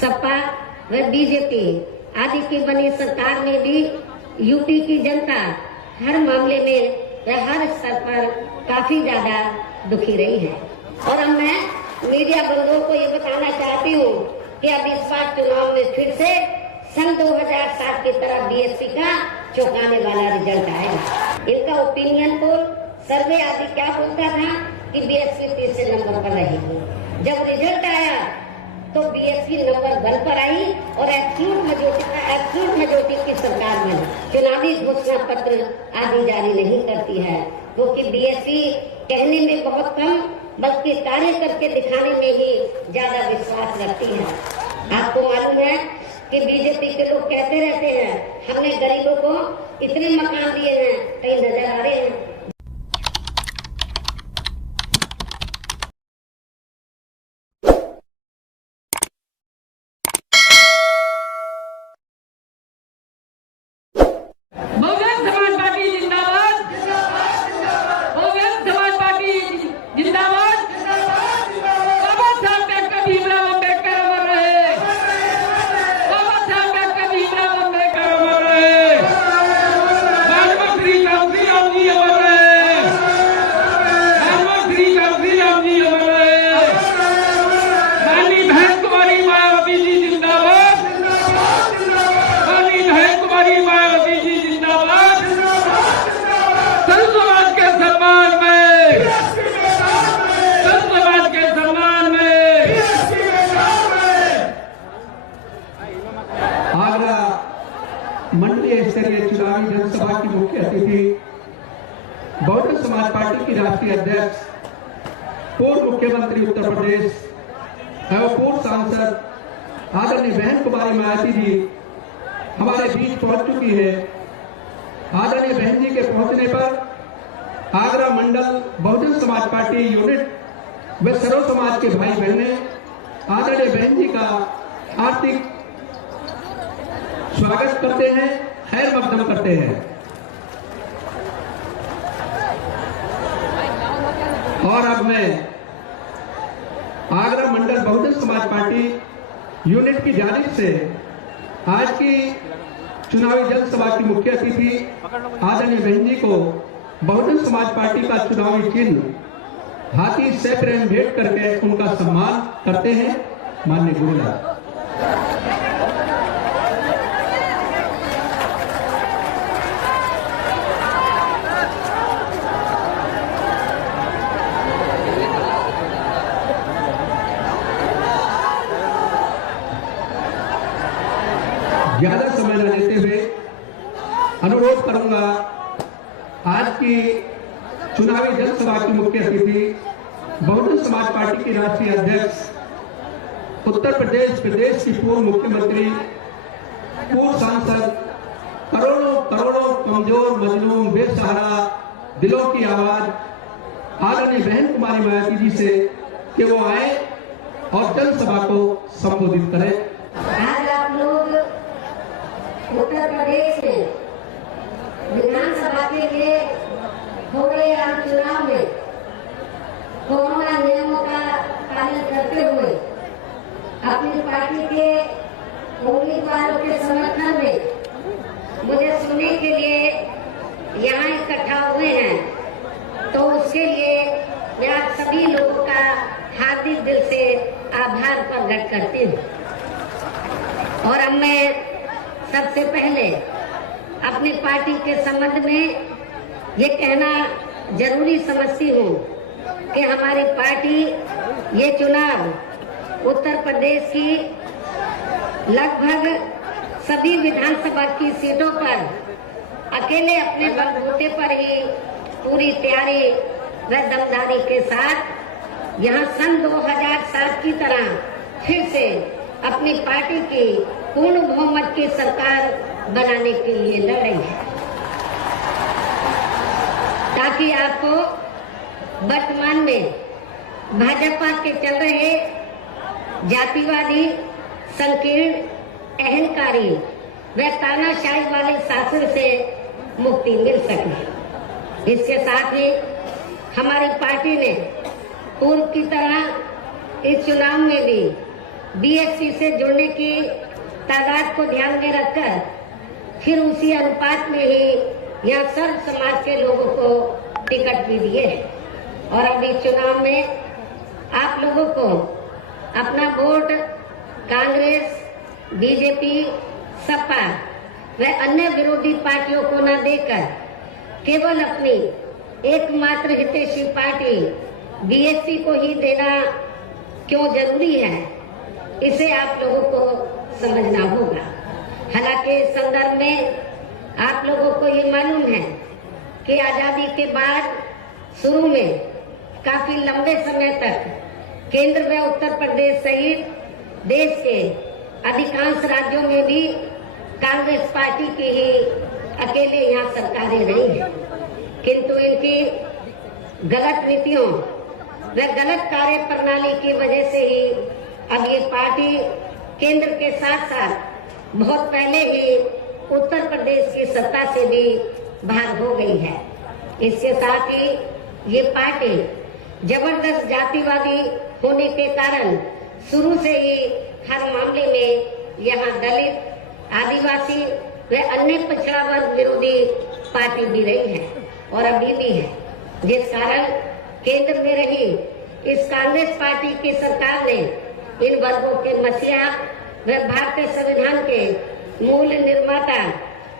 सपा व बीजेपी आदि की बनी सरकार में भी यूपी की जनता हर मामले में व हर स्तर पर काफी ज्यादा दुखी रही है। और अब मैं मीडिया बंधुओं को ये बताना चाहती हूँ कि अब इस बार चुनाव में फिर से सन 2007 की तरह बीएसपी का चौंकाने वाला रिजल्ट आएगा। इनका ओपिनियन पोल, सर्वे आदि क्या बोलता था कि बीएसपी तीसरे नंबर पर रहेगी। जब रिजल्ट आया तो बीएसपी नंबर 1 पर आई और एब्सोल्यूट मेजॉरिटी की सरकार में चुनावी घोषणा पत्र आदि जारी नहीं करती है, क्योंकि बीएसपी कहने में बहुत कम बल्कि कार्य करके दिखाने में ही ज्यादा विश्वास रखती है। आपको मालूम है कि बीजेपी के लोग कहते रहते हैं हमने गरीबों को इतने मकान दिए हैं, कई नजर आ रहे हैं। मंडलीय स्तरीय चुनावी जनसभा की मुख्य अतिथि बहुजन समाज पार्टी की राष्ट्रीय अध्यक्ष, पूर्व मुख्यमंत्री उत्तर प्रदेश एवं पूर्व सांसद आदरणीय बहन कुमारी मायावती जी हमारे बीच पहुंच चुकी है। आदरणीय बहन जी के पहुंचने पर आगरा मंडल बहुजन समाज पार्टी यूनिट व सर्व समाज के भाई बहने आदरणीय बहन जी का हार्दिक स्वागत करते हैं, खैर मकदम करते हैं। और अब मैं आगरा मंडल बहुजन समाज पार्टी यूनिट की जानिब से आज की चुनावी जनसभा की मुख्य अतिथि आदरणीय बहन जी को बहुजन समाज पार्टी का चुनावी चिन्ह हाथी से प्रेम भेंट करके उनका सम्मान करते हैं। माननीय गुरुलाल। ज्यादा समय न लेते हुए अनुरोध करूंगा आज की चुनावी जनसभा की मुख्य अतिथि बहुजन समाज पार्टी की राष्ट्रीय अध्यक्ष, उत्तर प्रदेश की पूर्व मुख्यमंत्री, पूर्व सांसद, करोड़ों करोड़ों कमजोर मजलूम बेसहारा दिलों की आवाज आदरणीय बहन कुमारी मायावती जी से कि वो आए और जनसभा को संबोधित करें। आज आप लोग उत्तर प्रदेश में विधानसभा के लिए हो रहे आम चुनाव में कोरोना नियमों का पालन करते हुए अपनी पार्टी के उम्मीदवारों के समर्थन में मुझे सुनने के लिए यहाँ इकट्ठा हुए हैं, तो उसके लिए मैं आप सभी लोगों का हार्दिक दिल से आभार प्रकट करती हूँ। और अब मैं सबसे पहले अपनी पार्टी के संबंध में ये कहना जरूरी समझती हूँ कि हमारी पार्टी ये चुनाव उत्तर प्रदेश की लगभग सभी विधानसभा की सीटों पर अकेले अपने बलबूते पर ही पूरी तैयारी व दमदारी के साथ यहाँ सन 2007 की तरह फिर से अपनी पार्टी की पूर्ण बहुमत की सरकार बनाने के लिए लड़ रही है, ताकि आपको वर्तमान में भाजपा के चल रहे जातिवादी, संकीर्ण, अहंकारी व तानाशाही वाले शासन से मुक्ति मिल सके। इसके साथ ही हमारी पार्टी ने पूर्व की तरह इस चुनाव में भी बीएसपी से जुड़ने की तादाद को ध्यान में रखकर फिर उसी अनुपात में ही यहाँ सर्व समाज के लोगों को टिकट भी दिए हैं। और अभी चुनाव में आप लोगों को अपना वोट कांग्रेस, बीजेपी, सपा व अन्य विरोधी पार्टियों को न देकर केवल अपनी एकमात्र हितैषी पार्टी बीएसपी को ही देना क्यों जरूरी है, इसे आप लोगों को समझना होगा। हालांकि इस संदर्भ में आप लोगों को ये मालूम है कि आजादी के बाद शुरू में काफी लंबे समय तक केंद्र व उत्तर प्रदेश सहित देश के अधिकांश राज्यों में भी कांग्रेस पार्टी की ही अकेले यहाँ सरकारें रही हैं, किंतु इनकी गलत नीतियों व गलत कार्य प्रणाली की वजह से ही अब ये पार्टी केंद्र के साथ साथ बहुत पहले ही उत्तर प्रदेश की सत्ता से भी बाहर हो गई है। इसके साथ ही ये पार्टी जबरदस्त जातिवादी होने के कारण शुरू से ही हर मामले में यहाँ दलित, आदिवासी व अन्य पिछड़ा वर्ग विरोधी पार्टी भी रही है और अभी भी है, जिस कारण केंद्र में रही इस कांग्रेस पार्टी की सरकार ने इन वर्गों के मसीहा व भारतीय संविधान के मूल निर्माता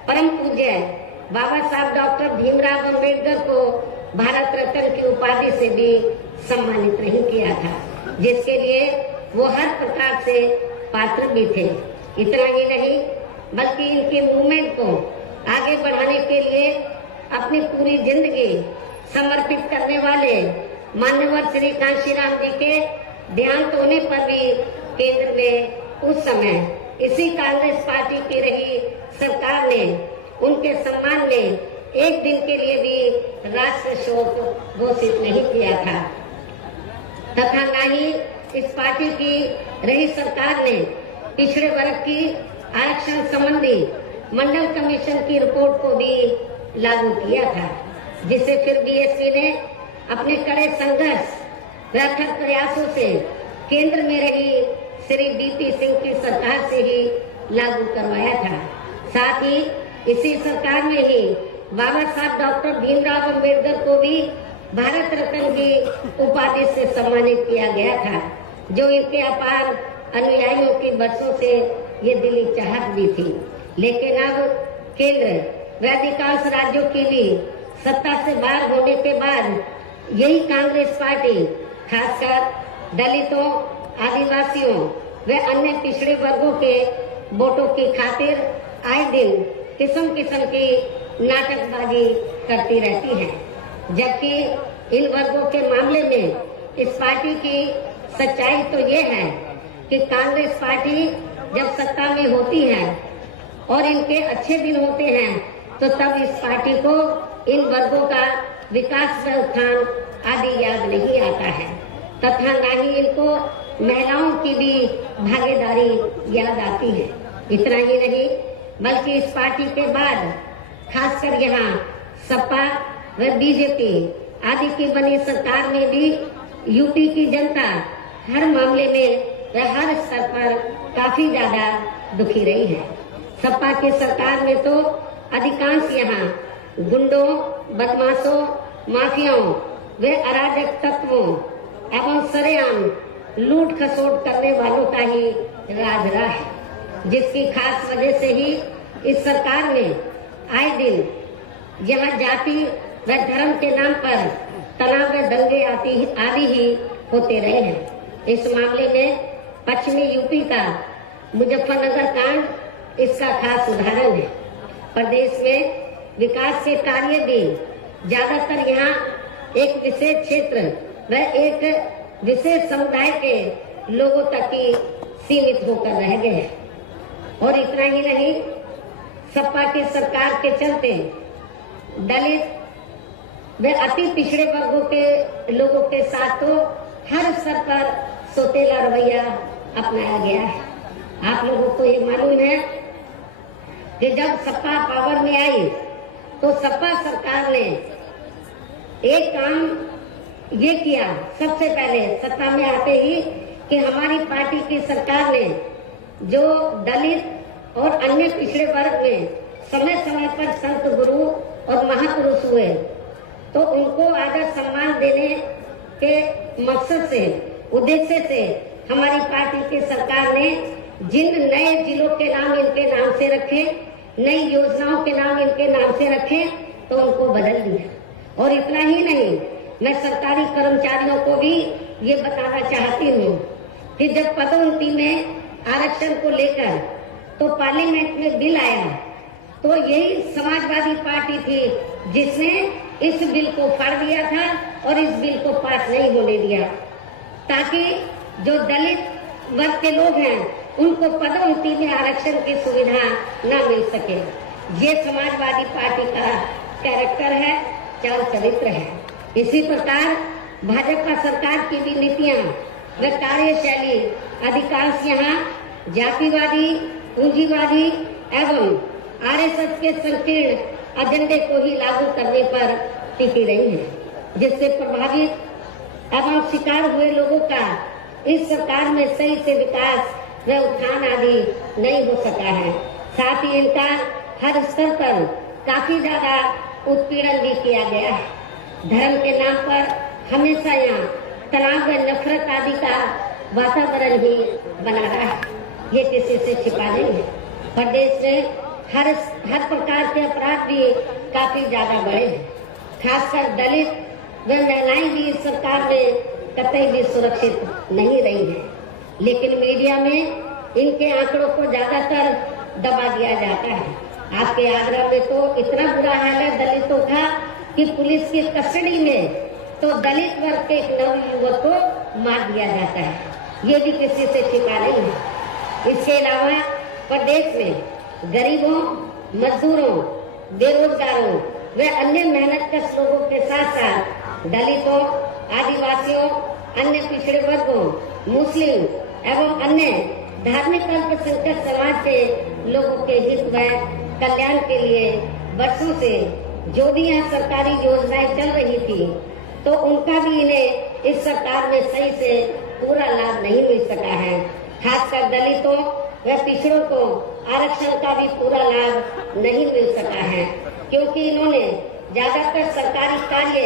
परम पूज्य बाबा साहब डॉक्टर भीमराव अंबेडकर को भारत रत्न की उपाधि से भी सम्मानित नहीं किया था, जिसके लिए वो हर प्रकार से पात्र भी थे। इतना ही नहीं बल्कि इनके मूवमेंट को आगे बढ़ाने के लिए अपनी पूरी जिंदगी समर्पित करने वाले मान्यवर श्री कांशीराम जी के देहांत होने पर भी केंद्र में उस समय इसी कांग्रेस पार्टी की रही सरकार ने उनके सम्मान में एक दिन के लिए भी राष्ट्रीय शोक घोषित नहीं किया था, तथा न ही इस पार्टी की रही सरकार ने पिछड़े वर्ग की आरक्षण संबंधी मंडल कमीशन की रिपोर्ट को भी लागू किया था, जिसे फिर बीएसपी ने अपने कड़े संघर्ष व अथक प्रयासों से केंद्र में रही श्री बीपी सिंह की सरकार से ही लागू करवाया था। साथ ही इसी सरकार में ही बाबा साहब डॉक्टर भीमराव अंबेडकर को भी भारत रत्न की उपाधि से सम्मानित किया गया था, जो इनके अपार अनुयायियों की बरसों से ये दिली चाहत भी थी। लेकिन अब केंद्र व अधिकांश राज्यों की भी सत्ता से बाहर होने के बाद यही कांग्रेस पार्टी खासकर दलितों, आदिवासियों व अन्य पिछड़े वर्गों के वोटों की खातिर आए दिन किस्म किस्म की नाटकबाजी करती रहती है, जबकि इन वर्गों के मामले में इस पार्टी की सच्चाई तो ये है कि कांग्रेस पार्टी जब सत्ता में होती है और इनके अच्छे दिन होते हैं तो तब इस पार्टी को इन वर्गों का विकास व उत्थान आदि याद नहीं आता है, तथा न ही इनको महिलाओं की भी भागीदारी याद आती है। इतना ही नहीं बल्कि इस पार्टी के बाद खासकर यहाँ सपा व बीजेपी आदि की बनी सरकार में भी यूपी की जनता हर मामले में व हर स्तर पर काफी ज्यादा दुखी रही है। सपा की सरकार में तो अधिकांश यहाँ गुंडों, बदमाशों, माफियाओं व अराजक तत्वों एवं सरेआम लूट खसोट करने वालों का ही राज रहा है, जिसकी खास वजह से ही इस सरकार में आए दिन यहाँ जाति व धर्म के नाम पर तनाव व दंगे आदि ही होते रहे हैं। इस मामले में पश्चिमी यूपी का मुजफ्फरनगर कांड इसका खास उदाहरण है। प्रदेश में विकास के कार्य भी ज्यादातर यहाँ एक विशेष क्षेत्र व एक विशेष समुदाय के लोगों तक ही सीमित होकर रह गए हैं। और इतना ही नहीं, सपा की सरकार के चलते दलित व अति पिछड़े वर्गों के लोगों के साथ तो हर स्तर पर सोतेला रवैया अपनाया गया है। आप लोगों को ये मालूम है कि जब सपा पावर में आई तो सपा सरकार ने एक काम ये किया, सबसे पहले सत्ता में आते ही कि हमारी पार्टी की सरकार ने जो दलित और अन्य पिछड़े वर्ग में समय समय पर संत गुरु और महापुरुष हुए, तो उनको आदर सम्मान देने के मकसद से, उद्देश्य से हमारी पार्टी की सरकार ने जिन नए जिलों के नाम इनके नाम से रखे, नई योजनाओं के नाम इनके नाम से रखे, तो उनको बदल दिया। और इतना ही नहीं, मैं सरकारी कर्मचारियों को भी ये बताना चाहती हूँ कि जब पदोन्नति में आरक्षण को लेकर तो पार्लियामेंट में बिल आया, तो यही समाजवादी पार्टी थी जिसने इस बिल को फाड़ दिया था और इस बिल को पास नहीं होने दिया, ताकि जो दलित वर्ग के लोग हैं उनको पदोन्नति में आरक्षण की सुविधा न मिल सके। ये समाजवादी पार्टी का कैरेक्टर है, चाल चरित्र है। इसी प्रकार भाजपा सरकार की भी नीतियां व कार्यशैली अधिकांश यहाँ जातिवादी, पूंजीवादी एवं आरएसएस के संकीर्ण एजेंडे को ही लागू करने पर टिकी रही है, जिससे प्रभावित एवं शिकार हुए लोगों का इस सरकार में सही से विकास व उत्थान आदि नहीं हो सका है। साथ ही इनका हर स्तर पर काफी ज्यादा उत्पीड़न भी किया गया है। धर्म के नाम पर हमेशा यहाँ तनाव व नफरत आदि का वातावरण ही बना रहा है। ये किसी से छिपा नहीं है। प्रदेश में हर प्रकार के अपराध भी काफी ज्यादा बढ़े हैं। खासकर दलित व महिलाएं भी इस सरकार में कतई भी सुरक्षित नहीं रही है। लेकिन मीडिया में इनके आंकड़ों को ज्यादातर दबा दिया जाता है। आपके आगरा में तो इतना बुरा हाल है दलितों का कि पुलिस की कस्टडी में तो दलित वर्ग के एक नवयुवक को मार दिया जाता है। ये भी किसी से छिपा नहीं है। इसके अलावा प्रदेश में गरीबों, मजदूरों, बेरोजगारों व अन्य मेहनतकश लोगों के साथ साथ दलितों, आदिवासियों, अन्य पिछड़े वर्गों, मुस्लिम एवं अन्य धार्मिक अल्पसंख्यक समाज के लोगों के हित व कल्याण के लिए वर्षों से जो भी यहाँ सरकारी योजनाएं चल रही थी, तो उनका भी इन्हें इस सरकार में सही से पूरा लाभ नहीं मिल सका है। खासकर दलितों व पिछड़ों को आरक्षण का भी पूरा लाभ नहीं मिल सका है, क्योंकि इन्होंने ज्यादातर सरकारी कार्य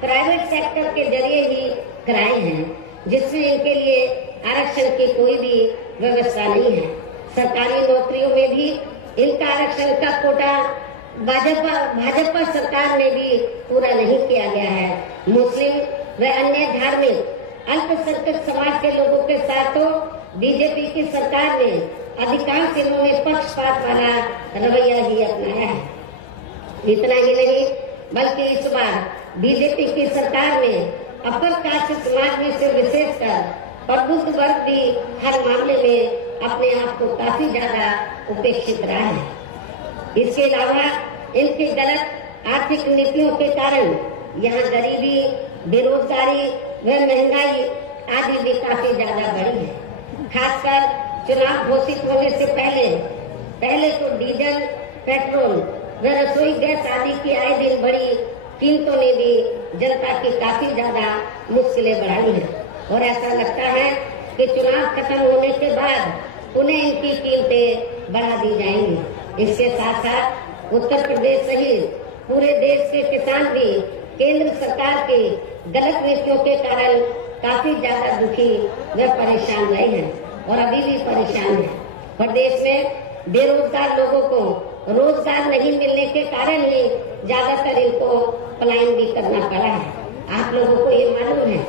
प्राइवेट सेक्टर के जरिए ही कराए हैं, जिसमें इनके लिए आरक्षण की कोई भी व्यवस्था नहीं है। सरकारी नौकरियों में भी इनका आरक्षण का कोटा भाजपा सरकार में भी पूरा नहीं किया गया है। मुस्लिम व अन्य धार्मिक अल्पसंख्यक समाज के लोगों के साथ तो बीजेपी की सरकार ने अधिकांश इन्होंने पक्षपात वाला रवैया ही अपनाया है। इतना ही नहीं, बल्कि इस बार बीजेपी की सरकार में अपर कास्ट समाज में से विशेषकर प्रबुद्ध वर्ग भी हर मामले में अपने आप को काफी ज्यादा उपेक्षित रहा है। इसके अलावा इनकी गलत आर्थिक नीतियों के कारण यहाँ गरीबी, बेरोजगारी व महंगाई आदि भी काफी ज्यादा बढ़ी है। खासकर चुनाव घोषित होने से पहले तो डीजल, पेट्रोल व रसोई गैस आदि की आए दिन बढ़ी कीमतों ने भी जनता की काफी ज्यादा मुश्किलें बढ़ाई हैं। और ऐसा लगता है कि चुनाव खत्म होने के बाद उन्हें इनकी कीमतें बढ़ा दी जाएंगी। इसके साथ साथ उत्तर प्रदेश सहित पूरे देश के किसान भी केंद्र सरकार की गलत नीतियों के कारण काफी ज्यादा दुखी व परेशान रहे हैं और अभी भी परेशान हैं। प्रदेश में बेरोजगार लोगों को रोजगार नहीं मिलने के कारण ही ज्यादातर इनको पलायन भी करना पड़ा है। आप लोगों को ये मालूम है,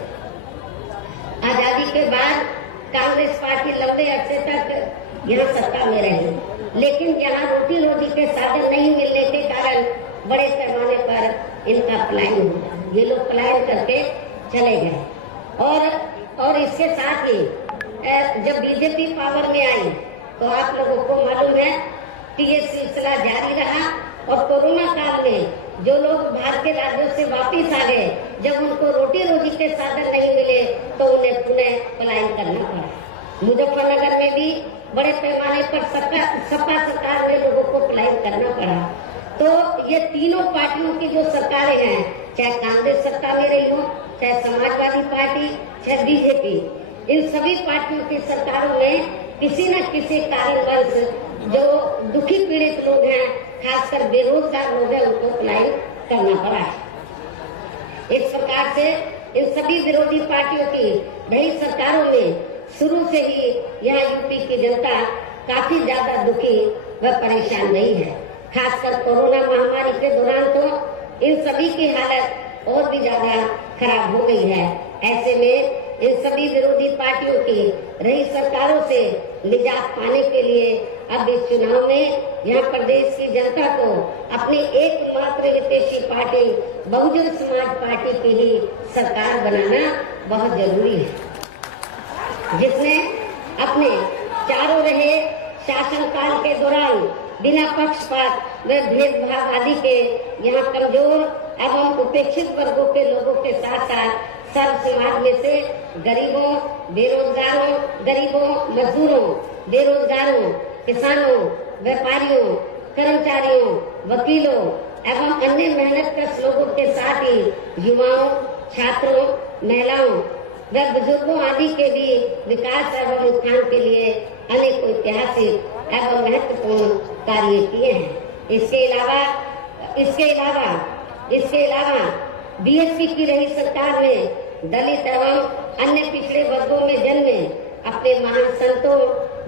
आजादी के बाद कांग्रेस पार्टी लंबे अरसे तक यहाँ सत्ता में रही, लेकिन यहाँ रोटी रोटी के साधन नहीं मिलने के कारण बड़े पैमाने पर इनका पलायन हुआ। ये लोग पलायन करके चले गए। और इसके साथ ही जब बीजेपी पावर में आई तो आप लोगों को मालूम है कि ये सिलसिला जारी रहा और कोरोना काल में जो लोग बाहर के राज्यों से वापिस आ गए, जब उनको रोटी रोजी के साधन नहीं मिले तो उन्हें पुनः पलायन करना पड़ा। मुजफ्फरनगर में भी बड़े पैमाने पर सपा सरकार में लोगों को पलायन करना पड़ा। तो ये तीनों पार्टियों की जो सरकारें हैं, चाहे कांग्रेस सत्ता में रही हो, चाहे समाजवादी पार्टी, चाहे बीजेपी, इन सभी पार्टियों की सरकारों में किसी न किसी कारणवश जो दुखी पीड़ित लोग हैं, खासकर बेरोजगार लोग हैं, उनको पलायन करना पड़ा है। इस प्रकार से इन सभी विरोधी पार्टियों की रही सरकारों में शुरू से ही यहाँ यूपी की जनता काफी ज्यादा दुखी व परेशान रही है। खासकर कोरोना महामारी के दौरान तो इन सभी की हालत और भी ज्यादा खराब हो गई है। ऐसे में इन सभी विरोधी पार्टियों की रही सरकारों से निजात पाने के लिए अब इस चुनाव में यहाँ प्रदेश की जनता को अपनी एकमात्र विदेशी पार्टी बहुजन समाज पार्टी की ही सरकार बनाना बहुत जरूरी है, जिसने अपने चारों रहे शासनकाल के दौरान बिना पक्षपात व भेदभाव आदि के यहाँ कमजोर एवं उपेक्षित वर्गों के लोगों के साथ साथ सर्व समाज में से गरीबों, बेरोजगारों, गरीबों, मजदूरों, बेरोजगारों, किसानों, व्यापारियों, कर्मचारियों, वकीलों एवं अन्य मेहनतकश लोगों के साथ ही युवाओं, छात्रों, महिलाओं व बुजुर्गों आदि के भी विकास एवं उत्थान के लिए अनेक ऐतिहासिक एवं महत्वपूर्ण कार्य किए हैं। इसके अलावा बीएसपी की रही सरकार ने दलित एवं अन्य पिछड़े वर्गों में जन्मे अपने महान संतों,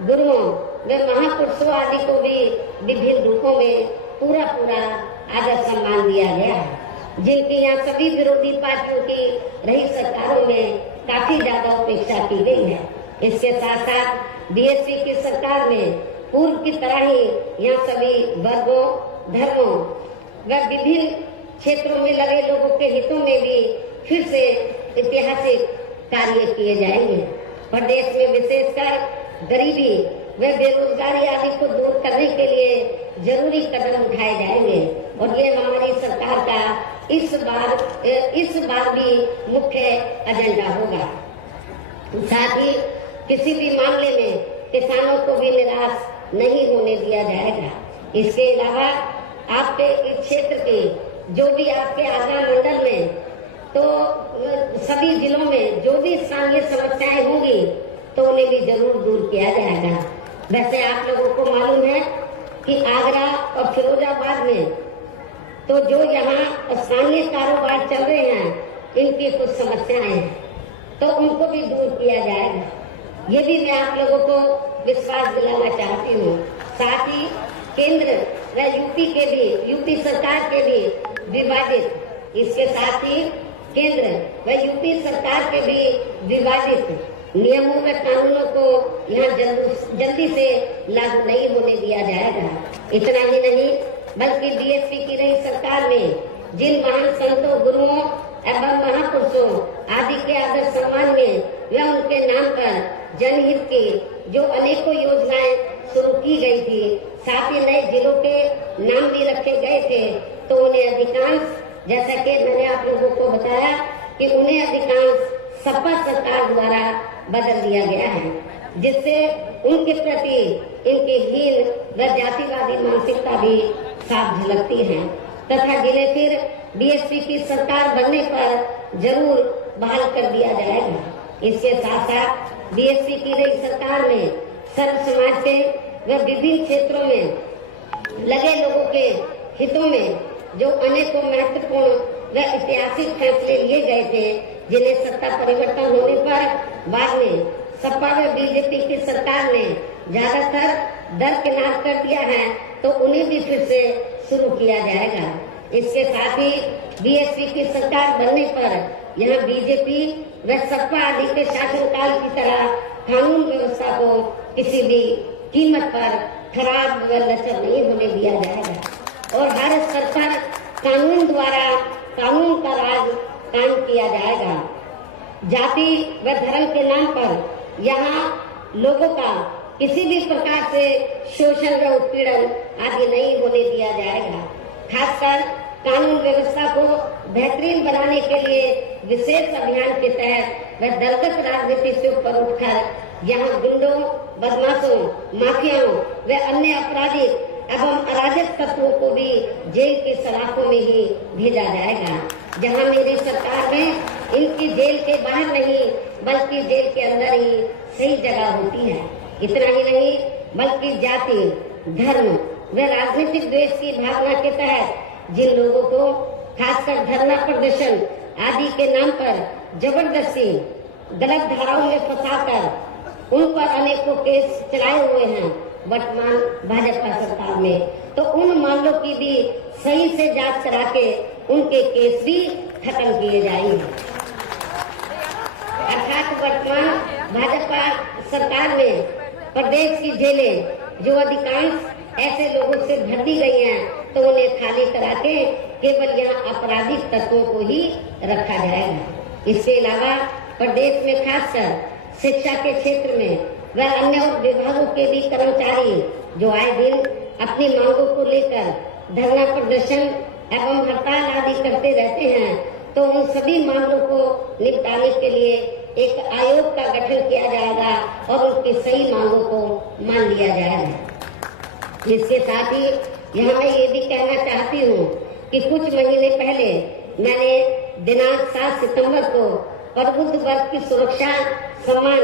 गुरुओं व महापुरुषों आदि को भी विभिन्न रूपों में पूरा आदर सम्मान दिया गया है, जिनकी यहाँ सभी विरोधी पार्टियों की रही सरकारों में काफी ज्यादा उपेक्षा की गई है। इसके साथ साथ बीएसपी की सरकार में पूर्व की तरह ही यहाँ सभी वर्गों, धर्मों व विभिन्न क्षेत्रों में लगे लोगों के हितों में भी फिर से ऐतिहासिक कार्य किए जाएंगे। प्रदेश में विशेषकर गरीबी व बेरोजगारी आदि को दूर करने के लिए जरूरी कदम उठाए जाएंगे और ये हमारी सरकार का इस बार भी मुख्य एजेंडा होगा। साथ ही किसी भी मामले में किसानों को भी निराश नहीं होने दिया जाएगा। इसके अलावा आपके इस क्षेत्र के जो भी आपके आगरा मंडल में तो सभी जिलों में जो भी स्थानीय समस्याएं होंगी तो उन्हें भी जरूर दूर किया जाएगा। वैसे आप लोगों को मालूम है कि आगरा और फिरोजाबाद में तो जो यहाँ स्थानीय कारोबार चल रहे हैं इनकी कुछ समस्याएं हैं तो उनको भी दूर किया जाएगा। ये भी मैं आप लोगों को विश्वास दिलाना चाहती हूँ। साथ ही केंद्र व यूपी सरकार के भी विवादित इसके साथ ही केंद्र व यूपी सरकार के भी विवादित नियमों व कानूनों को यहाँ जल्दी से लागू नहीं होने दिया जाएगा। इतना ही नहीं बल्कि बीएसपी की रही सरकार में जिन महान संतों, गुरुओं एवं महापुरुषों आदि के आदर सम्मान में व उनके नाम पर जनहित की जो अनेकों योजनाएं शुरू की गई थी, साथ ही नए जिलों के नाम भी रखे गए थे, तो उन्हें अधिकांश, जैसा कि मैंने आप लोगों को बताया कि उन्हें अधिकांश सपा सरकार द्वारा बदल दिया गया है, जिससे उनके प्रति इनकी हीन व जातिवादी मानसिकता भी साफ झलकती है तथा जिन्हें फिर बीएसपी की सरकार बनने पर जरूर बहाल कर दिया जाएगा। इसके साथ साथ बीएसपी की नई सरकार में सर्व समाज के व विभिन्न क्षेत्रों में लगे लोगों के हितों में जो अनेकों महत्वपूर्ण व ऐतिहासिक फैसले लिए गए थे, जिन्हें सत्ता परिवर्तन होने पर बाद में सपा व बीजेपी की सरकार ने ज्यादातर दरकिनार कर दिया है, तो उन्हें भी फिर से शुरू किया जाएगा। इसके साथ ही बीएसपी की सरकार बनने पर यहाँ बीजेपी व सपा आदि के शासनकाल की तरह कानून व्यवस्था को किसी भी कीमत पर खराब व लचर नहीं होने दिया जाएगा और हर स्तर पर कानून द्वारा कानून का राज कायम किया जाएगा। जाति व धर्म के नाम पर यहाँ लोगों का किसी भी प्रकार से शोषण व उत्पीड़न आदि नहीं होने दिया जाएगा। खासकर कानून व्यवस्था को बेहतरीन बनाने के लिए विशेष अभियान के तहत व दलगत राजनीति से ऊपर उठकर यहाँ गुंडों, बदमाशों, माफियाओं व अन्य आपराधिक एवं अराजक तत्वों को भी जेल के सलाखों में ही भेजा जाएगा, जहां मेरी सरकार में इनकी जेल के बाहर नहीं बल्कि जेल के अंदर ही सही जगह होती है। इतना ही नहीं बल्कि जाति, धर्म व राजनीतिक द्वेष की भावना के तहत जिन लोगों को खासकर धरना प्रदर्शन आदि के नाम पर जबरदस्ती गलत धाराओं में फंसाकर उन पर अनेकों केस चलाए हुए हैं वर्तमान भाजपा सरकार में, तो उन मामलों की भी सही से जांच करा के उनके केस भी खत्म किए जाएंगे। अर्थात वर्तमान भाजपा सरकार में प्रदेश की जेलें जो अधिकांश ऐसे लोगों से भर दी गई हैं, तो उन्हें खाली करा के केवल यहाँ आपराधिक तत्वों को ही रखा जाएगा। इसके अलावा प्रदेश में खासकर शिक्षा के क्षेत्र में व अन्य विभागों के भी कर्मचारी जो आए दिन अपनी मांगों को लेकर धरना प्रदर्शन एवं हड़ताल आदि करते रहते हैं, तो उन सभी मामलों को निपटाने के लिए एक आयोग का गठन किया जाएगा और उनकी सही मांगों को मान लिया जाएगा। इसके साथ ही यहाँ मैं ये भी कहना चाहती हूँ कि कुछ महीने पहले मैंने दिनांक 7 सितंबर को प्रबुद्ध वर्ग की सुरक्षा, सम्मान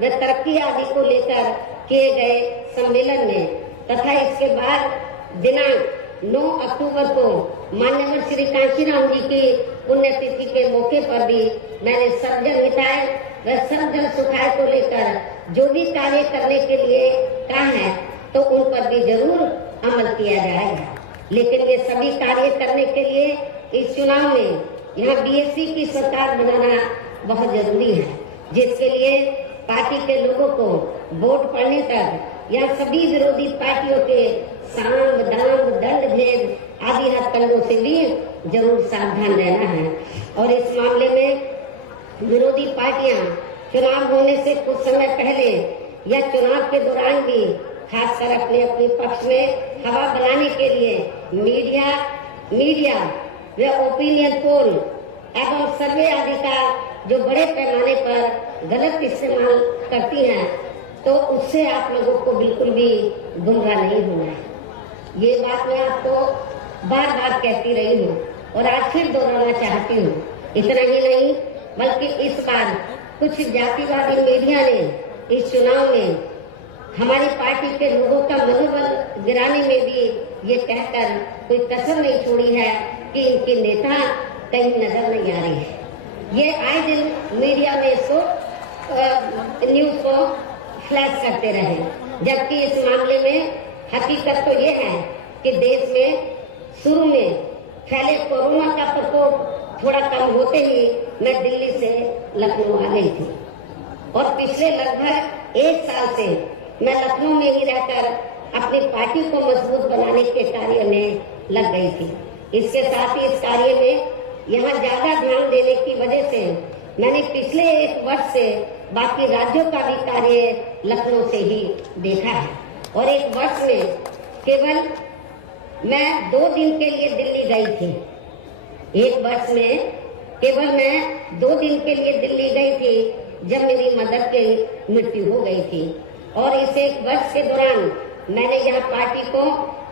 व तरक्की आदि को लेकर किए गए सम्मेलन में तथा इसके बाद दिनांक 9 अक्टूबर को माननीय श्री कांशीराम जी की पुण्यतिथि के मौके पर भी मैंने सर्वजन हिताय व सर्वजन सुखाय को लेकर जो भी कार्य करने के लिए कहा है, तो उन पर भी जरूर अमल किया जाएगा। लेकिन ये सभी कार्य करने के लिए इस चुनाव में यहाँ बीएसपी की सरकार बनाना बहुत जरूरी है, जिसके लिए पार्टी के लोगों को वोट पड़ने तक या सभी विरोधी पार्टियों के साम दाम दंड भेद आदि हथकंडों से भी जरूर सावधान रहना है। और इस मामले में विरोधी पार्टियां चुनाव होने से कुछ समय पहले या चुनाव के दौरान भी खासकर अपने पक्ष में हवा बनाने के लिए मीडिया व ओपिनियन पोल एवं सर्वे आदि का जो बड़े पैमाने पर गलत इस्तेमाल करती हैं, तो उससे आप लोगों को बिल्कुल भी गुमराह नहीं होना है। ये बात मैं आपको बार बार कहती रही हूँ और आज फिर दोहराना चाहती हूँ। इतना ही नहीं बल्कि इस बार कुछ जातिवादी मीडिया ने इस चुनाव में हमारी पार्टी के लोगों का मनोबल गिराने में भी ये कहकर कोई कसर नहीं छोड़ी है कि इनके नेता कहीं नजर नहीं आ रही है। ये आए दिन मीडिया में इसको न्यूज को फ्लैश करते रहे, जबकि इस मामले में हकीकत तो ये है कि देश में शुरू में फैले कोरोना का प्रकोप थोड़ा कम होते ही मैं दिल्ली से लखनऊ आ गई थी और पिछले लगभग 1 साल से मैं लखनऊ में ही रहकर अपनी पार्टी को मजबूत बनाने के कार्य में लग गई थी। इसके साथ ही इस कार्य में यहाँ ज्यादा ध्यान देने की वजह से मैंने पिछले 1 वर्ष से बाकी राज्यों का भी कार्य लखनऊ से ही देखा है और 1 वर्ष में केवल मैं 2 दिन के लिए दिल्ली गई थी। 1 वर्ष में केवल मैं 2 दिन के लिए दिल्ली गई थी जब मेरी मदर की मृत्यु हो गई थी और इस 1 वर्ष के दौरान मैंने यहाँ पार्टी को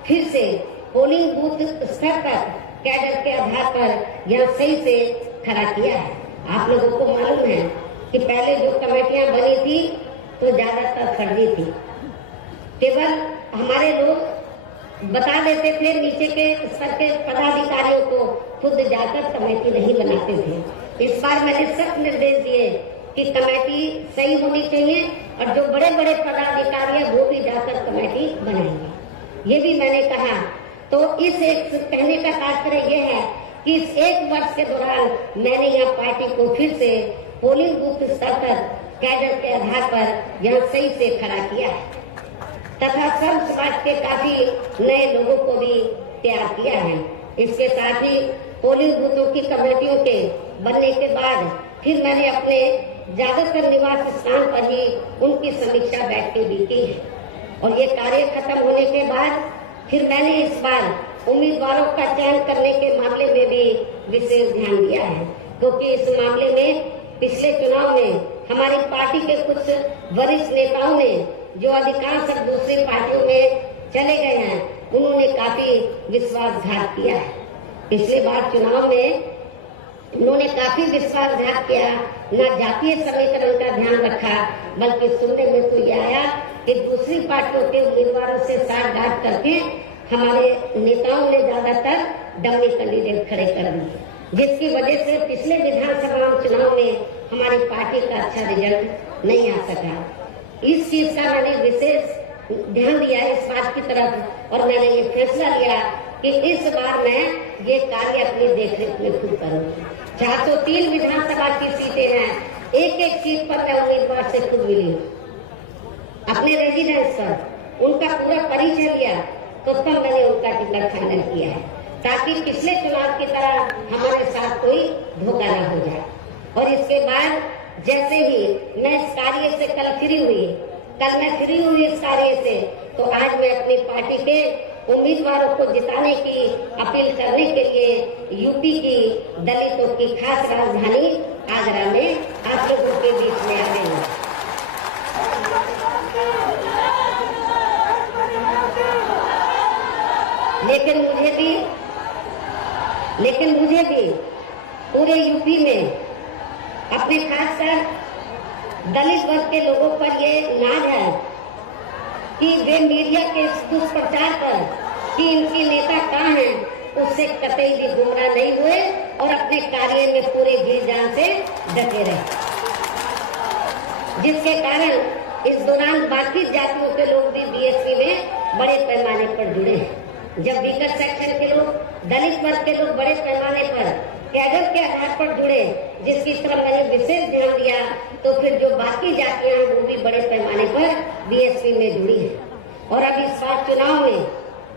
फिर से पोलिंग बूथ स्तर तक कैडर के आधार पर यहाँ सही से खड़ा किया है। आप लोगों को मालूम है कि पहले जो कमेटियां बनी थी तो ज्यादातर फर्जी थी। केवल हमारे लोग बता देते थे, नीचे के स्तर के पदाधिकारियों को खुद जाकर कमेटी नहीं बनाते थे। इस बार मैंने सख्त निर्देश दिए कि कमेटी सही होनी चाहिए और जो बड़े बड़े पदाधिकारी हैं वो भी जाकर कमेटी बनाएंगे, ये भी मैंने कहा। तो इस एक कहने का तात्पर्य यह है कि इस 1 वर्ष के दौरान मैंने यहाँ पार्टी को फिर से पोलिंग बूथ स्तर पर कैडर के आधार पर यहाँ सही से खड़ा किया है तथा सर्व समाज के काफी नए लोगों को भी तैयार किया है। इसके साथ ही पोलिंग बूथों की कमेटियों के बनने के बाद फिर मैंने अपने ज्यादातर निवास स्थान पर ही उनकी समीक्षा बैठकें भी की है और ये कार्य खत्म होने के बाद फिर मैंने इस बार उम्मीदवारों का चयन करने के मामले में भी विशेष ध्यान दिया है, क्योंकि इस मामले में पिछले चुनाव में हमारी पार्टी के कुछ वरिष्ठ नेताओं ने जो अधिकांश दूसरी पार्टियों में चले गए हैं, इन्होंने काफी विश्वासघात किया है। पिछले बार चुनाव में उन्होंने काफी विश्वासघात किया, न जातीय समीकरण का ध्यान रखा, बल्कि सुनने में तो ये आया कि दूसरी पार्टियों के उम्मीदवारों से साठगांठ करके हमारे नेताओं ने ज्यादातर डमी कैंडिडेट खड़े कर दिए, जिसकी वजह से पिछले विधानसभा चुनाव में हमारी पार्टी का अच्छा रिजल्ट नहीं आ सका। इस चीज का मैंने विशेष ध्यान दिया इस बात की तरफ, और मैंने ये फैसला लिया कि इस बार मैं ये कार्य अपनी देखरेख में खुद करूंगी। 403 विधानसभा की सीटें हैं, एक एक सीट पर मैं उम्मीदवार से खुद मिली हूँ, अपने रेजिडेंस पर उनका पूरा परिचय लिया, तो तब मैंने उनका टिकट फाइनल किया है, ताकि पिछले चुनाव की तरह हमारे साथ कोई धोखा न हो जाए। और इसके बाद जैसे ही मैं इस कार्य से कल मैं फ्री हुई इस कार्य से, तो आज मैं अपनी पार्टी के उम्मीदवारों को जिताने की अपील करने के लिए यूपी की दलितों की खास राजधानी आगरा में आप लोगों के बीच में आ गई हूँ। लेकिन मुझे भी पूरे यूपी में अपने खासकर दलित वर्ग के लोगों पर ये नाज है कि वे मीडिया के इस दुष्प्रचार पर कि इनके नेता कहाँ हैं, उससे कतई भी गुमराह नहीं हुए और अपने कार्य में पूरे जी जान से डटे रहे, जिसके कारण इस दौरान बाकी जातियों के लोग भी बीएसपी में बड़े पैमाने पर जुड़े हैं। जब वीकर सेक्शन के लोग, दलित वर्ग के लोग बड़े पैमाने पर कैडर के आधार पर जुड़े, जिसकी तरफ मैंने विशेष ध्यान दिया, तो फिर जो बाकी जातियां हैं वो भी बड़े पैमाने पर बीएसपी में जुड़ी है। और अब इस बार चुनाव में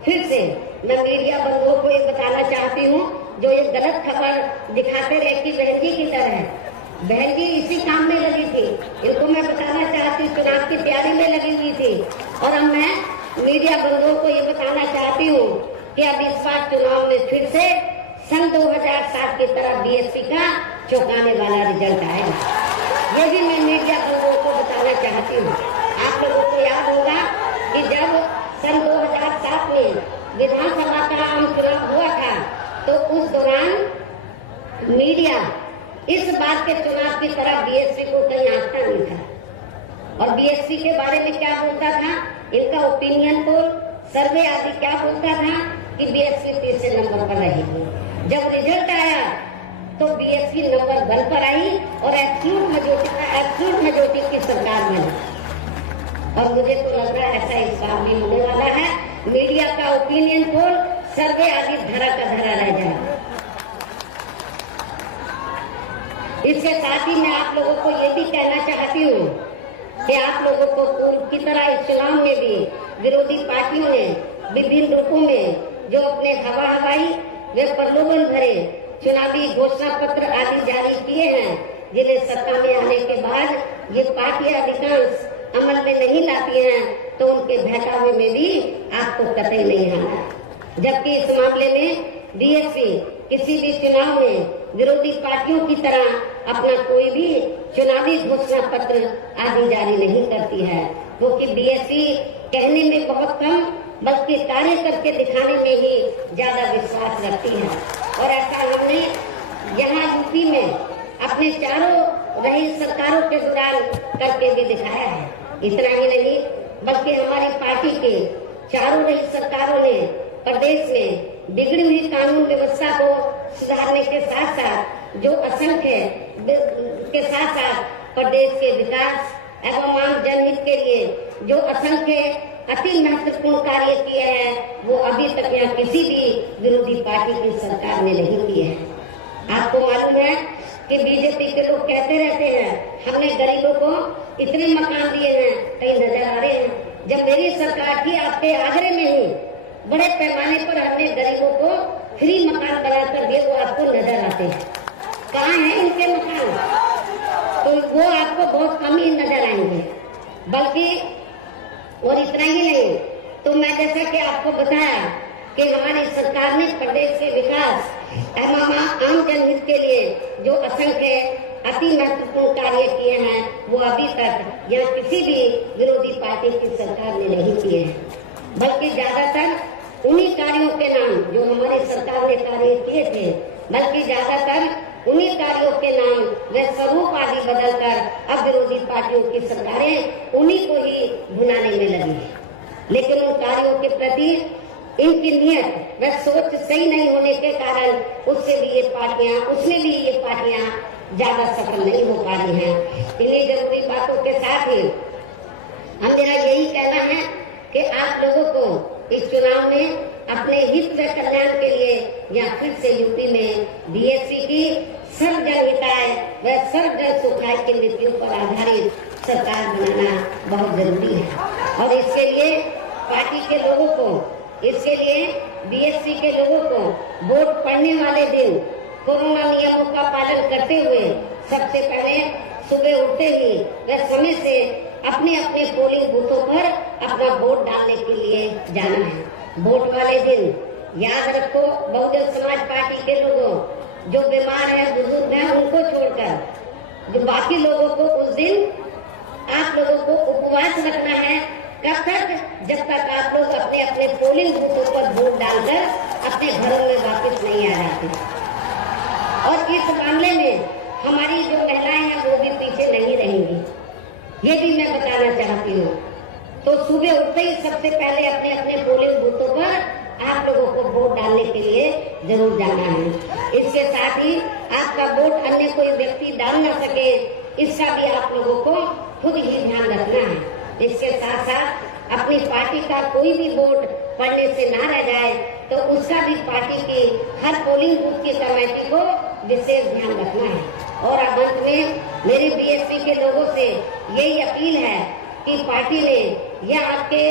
फिर से मैं मीडिया बंधुओं को ये बताना चाहती हूँ, जो ये गलत खबर दिखाते रहे कि बहन जी की तरह है, बहन जी इसी काम में लगी थी, इनको मैं बताना चाहती हूँ चुनाव की तैयारी में लगी हुई थी। और अब मैं मीडिया बंधुओं को ये बताना चाहती हूँ कि अब इस बार चुनाव में फिर से सन 2007 की तरह बीएसपी का चौंकाने वाला रिजल्ट आएगा। ये भी मैं मीडिया बंधुओं को बताना चाहती हूँ। आप लोगों को याद होगा कि जब सन 2007 में विधानसभा का आम चुनाव हुआ था, तो उस दौरान मीडिया इस बात के चुनाव की तरह बीएसपी को कहीं आंकता नहीं था। और बीएसपी के बारे में क्या बोलता था, इनका ओपिनियन पोल, सर्वे आदि क्या बोलता था कि बीएसपी तीसरे नंबर पर रहेगी। जब रिजल्ट आया तो बीएसपी नंबर 1 पर आई और एब्सोल्यूट मेजॉरिटी की सरकार बनी। और मुझे तो लग रहा है ऐसा इस बार भी होने वाला है। मीडिया का ओपिनियन पोल, सर्वे आदि धरा का धरा रह जाए। इसके साथ ही मैं आप लोगों को ये भी कहना चाहती हूँ कि आप लोगों को पूर्व की तरह इस चुनाव में भी विरोधी पार्टियों ने विभिन्न रूपों में जो अपने हवाई वे प्रलोभन भरे चुनावी घोषणा पत्र आदि जारी किए हैं, जिन्हें सत्ता में आने के बाद ये पार्टियां अधिकांश अमल में नहीं लाती हैं, तो उनके बहकावे में भी आपको कतई नहीं आना। जबकि इस मामले में बीएसपी किसी भी चुनाव में विरोधी पार्टियों की तरह अपना कोई भी चुनावी घोषणा पत्र आदि जारी नहीं करती है, क्योंकि बीएसपी कहने में बहुत कम बल्कि कार्य करके दिखाने में ही ज्यादा विश्वास रखती है। और ऐसा हमने यहाँ यूपी में अपने चारों रही सरकारों के दौरान करके भी दिखाया है। इतना ही नहीं, बल्कि हमारी पार्टी के चारों रही सरकारों ने प्रदेश में बिगड़ी हुई कानून व्यवस्था को सुधारने के साथ साथ जो असंख्य के साथ साथ प्रदेश के विकास एवं आम जनहित के लिए जो असंख्य अति महत्वपूर्ण कार्य किए हैं, वो अभी तक यहाँ किसी भी विरोधी पार्टी की सरकार ने नहीं किए हैं। आपको मालूम है कि बीजेपी के लोग कहते रहते हैं हमने गरीबों को इतने मकान दिए हैं, कहीं नजर आ रहे हैं। जब मेरी सरकार थी आपके आगरे में ही बड़े पैमाने पर हमने गरीबों को फ्री मकान बनाकर दिए, वो आपको नजर आते हैं। कहाँ हैं इनके मकान? तो वो आपको बहुत कम ही नजर आएंगे। बल्कि और इतना ही नहीं, तो मैं जैसा कि आपको बताया कि हमारी सरकार ने प्रदेश के विकास एवं आम जनहित के लिए जो असंख्य अति महत्वपूर्ण कार्य किए हैं, वो अभी तक यहाँ किसी भी विरोधी पार्टी की सरकार ने नहीं किए हैं। बल्कि ज्यादातर उन्हीं कार्यों के नाम जो हमारी सरकार ने कार्य किए थे, बल्कि ज्यादातर उन्हीं कार्यों के नाम व स्वरूप आदि बदलकर अब विरोधी पार्टियों की सरकारें उन्हीं को ही भुनाने में लगी है। लेकिन उन कार्यों के प्रति इनकी नियत व सोच सही नहीं होने के कारण उसमें भी ये पार्टियां ज्यादा सफल नहीं हो पा रही हैं। इन्हीं जरूरी बातों के साथ ही हम मेरा यही कहना है कि आप लोगों को इस चुनाव में अपने हित व कल्याण के लिए या फिर से यूपी में बीएसपी की सर्व जन हिताय व सर्व जन सुखाय की नीतियों पर आधारित सरकार बनाना बहुत जरूरी है। और इसके लिए पार्टी के लोगों को, इसके लिए बीएसपी के लोगों को वोट पड़ने वाले दिन कोरोना नियमों का पालन करते हुए सबसे पहले सुबह उठते ही व समय से अपने अपने पोलिंग बूथों पर अपना वोट डालने के लिए जाना है। वोट वाले दिन याद रखो, बहुजन समाज पार्टी के लोगों जो बीमार है, बुजुर्ग हैं, उनको छोड़कर जो बाकी लोगों को उस दिन आप लोगों को उपवास रखना है। कब तक? जब तक आप लोग अपने अपने पोलिंग बूथों पर वोट डालकर अपने घरों में वापस नहीं आ जाते। और इस मामले में हमारी जो महिलाएं हैं वो भी पीछे नहीं रहेंगी, ये भी मैं बताना चाहती हूँ। तो सुबह उठते ही सबसे पहले अपने अपने पोलिंग बूथों पर आप लोगों को वोट डालने के लिए जरूर जाना है। इसके साथ ही आपका वोट अन्य कोई व्यक्ति डाल न सके, इसका भी आप लोगों को खुद ही ध्यान रखना है। इसके साथ साथ अपनी पार्टी का कोई भी वोट पड़ने से ना रह जाए तो उसका भी पार्टी की हर पोलिंग बूथ की कमेटी को विशेष ध्यान रखना है। और अब अंत में मेरी बीएसपी के लोगों से यही अपील है कि पार्टी ने या आपके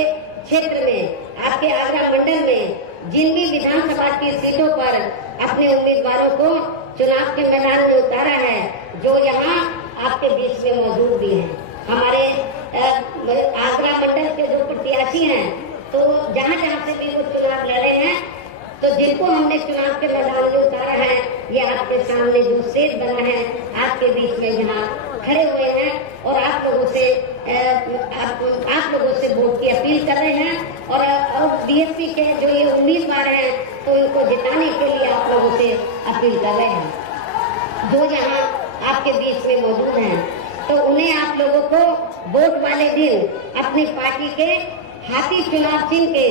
क्षेत्र में, आपके आगरा मंडल में जिन भी विधानसभा की सीटों पर अपने उम्मीदवारों को चुनाव के मैदान में उतारा है, जो यहाँ आपके बीच में मौजूद भी हैं। हमारे आगरा मंडल के जो प्रत्याशी हैं, तो जहाँ जहाँ से भी वो चुनाव लड़े हैं, तो जिनको हमने चुनाव के मैदान में उतारा है, ये आपके सामने जो स्टेज बना है आपके बीच में यहाँ खड़े हुए हैं और आप लोगों से वोट की अपील कर रहे हैं। और बीएसपी के जो ये उम्मीदवार हैं तो इनको जिताने के लिए आप लोगों से अपील कर रहे हैं जो यहाँ आपके बीच में मौजूद हैं। तो उन्हें आप लोगों को वोट वाले दिन अपनी पार्टी के हाथी चुनाव चिन्ह के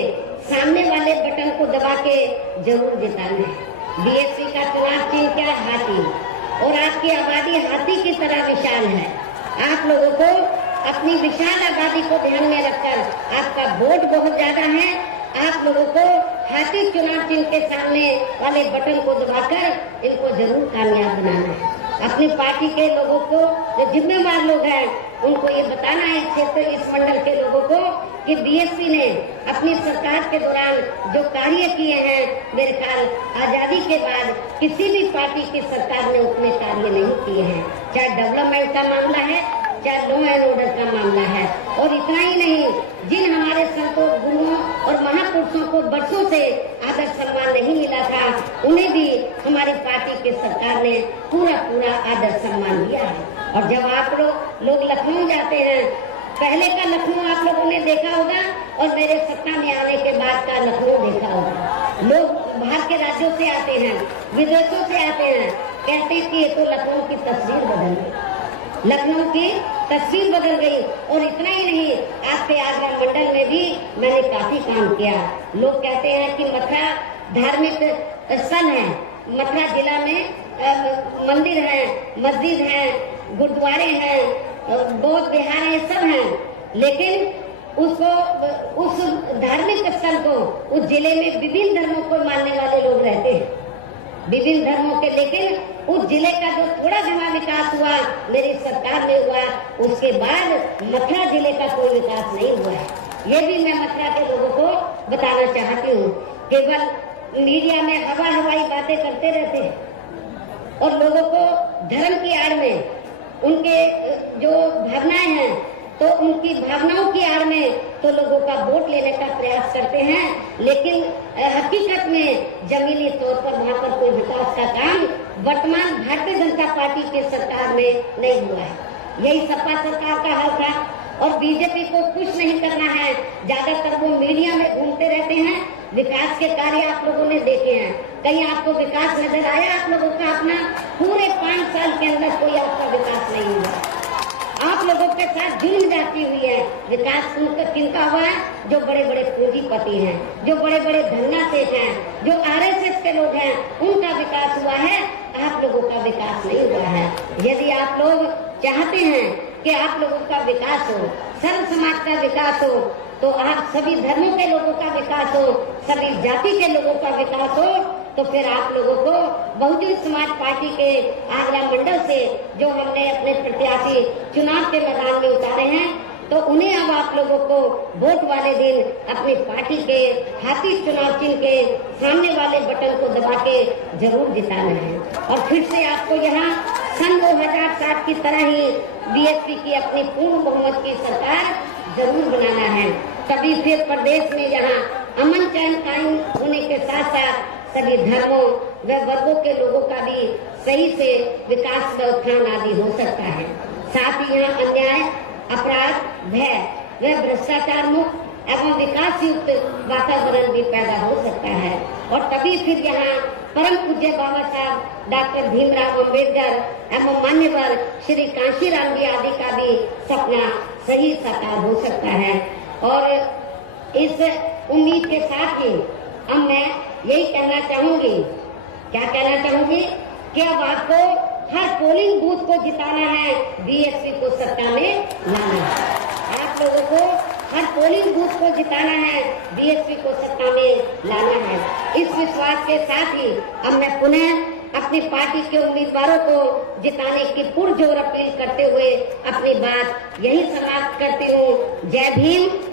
सामने वाले बटन को दबा के जरूर जिताना है। बीएसपी का चुनाव चिन्ह क्या? हाथी। और आपकी आबादी हाथी की तरह विशाल है। आप लोगों को अपनी विशाल आबादी को ध्यान में रखकर, आपका वोट बहुत ज्यादा है, आप लोगों को हाथी चुनाव चिन्ह के सामने वाले बटन को दबाकर इनको जरूर कामयाब बनाना है। अपनी पार्टी के लोगों को, जो जिम्मेवार लोग हैं, उनको ये बताना है, क्षेत्र इस मंडल के लोगों को, कि बीएसपी ने अपनी सरकार के दौरान जो कार्य किए हैं, मेरे ख्याल आजादी के बाद किसी भी पार्टी की सरकार ने उतने कार्य नहीं किए हैं। चाहे डेवलपमेंट का मामला है, चाहे लॉ एंड ऑर्डर का मामला है। और इतना ही नहीं, जिन हमारे संतों, गुरुओं और महापुरुषों को बरसों से आदर सम्मान नहीं मिला था, उन्हें भी हमारी पार्टी की सरकार ने पूरा आदर सम्मान दिया है। और जब आप लोग लखनऊ जाते हैं, पहले का लखनऊ आप लोगों ने देखा होगा और मेरे सत्ता में आने के बाद का लखनऊ देखा होगा। लोग बाहर के राज्यों से आते हैं, विदेशों से आते हैं, कहते हैं कि ये तो लखनऊ की तस्वीर बदल गई, लखनऊ की तस्वीर बदल गई। और इतना ही नहीं, आपके आगरा मंडल में भी मैंने काफी काम किया। लोग कहते हैं कि मथुरा धार्मिक स्थल है, मथुरा जिला में मंदिर है, मस्जिद है, गुरुद्वारे हैं, बौद्ध विहार है, सब हैं। लेकिन उस धार्मिक स्थल को, उस जिले में विभिन्न धर्मों को मानने वाले लोग रहते हैं, विभिन्न धर्मों के। लेकिन उस जिले का जो थोड़ा घना विकास हुआ मेरी सरकार में हुआ, उसके बाद मथुरा जिले का कोई विकास नहीं हुआ है। ये भी मैं मथुरा के लोगों को बताना चाहती हूँ। केवल मीडिया में हवाई बातें करते रहते हैं और लोगों को धर्म की आड़ में, उनके जो भावनाएं हैं, तो उनकी भावनाओं की आड़ में तो लोगों का वोट लेने का प्रयास करते हैं। लेकिन हकीकत में जमीनी तौर पर वहाँ पर कोई विकास का काम वर्तमान भारतीय जनता पार्टी की सरकार में नहीं हुआ है। यही सपा सरकार का हाल था। और बीजेपी को कुछ नहीं करना है, ज्यादातर वो मीडिया में घूमते रहते हैं विकास के कार्य आप लोगों ने देखे हैं। कहीं आपको विकास नजर आया आप लोगों का? अपना पूरे 5 साल के अंदर कोई आपका विकास नहीं हुआ। आप लोगों के साथ जुल्म जाती हुई है। विकास किनका हुआ है? जो बड़े बड़े पूंजीपति हैं, जो बड़े बड़े धन्नासेठ हैं, जो आरएसएस के लोग हैं, उनका विकास हुआ है। आप लोगों का विकास नहीं हुआ है। यदि आप लोग चाहते हैं कि आप लोगों का विकास हो, सर्व समाज का विकास हो, तो आप सभी धर्मों के लोगों का विकास हो, सभी जाति के लोगों का विकास हो, तो फिर आप लोगों को बहुजन समाज पार्टी के आगरा मंडल से जो हमने अपने प्रत्याशी चुनाव के मैदान में उतारे हैं, तो उन्हें अब आप लोगों को वोट वाले दिन अपनी पार्टी के हाथी चुनाव चिन्ह के सामने वाले बटन को दबा के जरूर जिताना है। और फिर से आपको यहाँ सन 2007 की तरह ही बीएसपी की अपनी पूर्ण बहुमत की सरकार जरूर बनाना है। तभी फिर प्रदेश में यहाँ अमन चैन कायम होने के साथ साथ सभी धर्मों व वर्गों के लोगों का भी सही से विकास व उत्थान आदि हो सकता है। साथ ही यहाँ अन्याय, अपराध, भय व भ्रष्टाचार मुक्त एवं विकास युक्त वातावरण भी पैदा हो सकता है। और तभी फिर यहाँ परम पूज्य बाबा साहब डॉक्टर भीमराव अम्बेडकर एवं मान्यवर श्री कांशीराम जी आदि का भी सपना सही साकार हो सकता है। और इस उम्मीद के साथ ही अब मैं यही कहना चाहूंगी, क्या कहना चाहूंगी कि अब आपको हर पोलिंग बूथ को जिताना है, बीएसपी को सत्ता में लाना है। आप लोगों को हर पोलिंग बूथ को जिताना है, बीएसपी को सत्ता में लाना है। इस विश्वास के साथ ही अब मैं पुनः अपनी पार्टी के उम्मीदवारों को जिताने की पुरजोर अपील करते हुए अपनी बात यही समाप्त करती हूँ। जय भीम।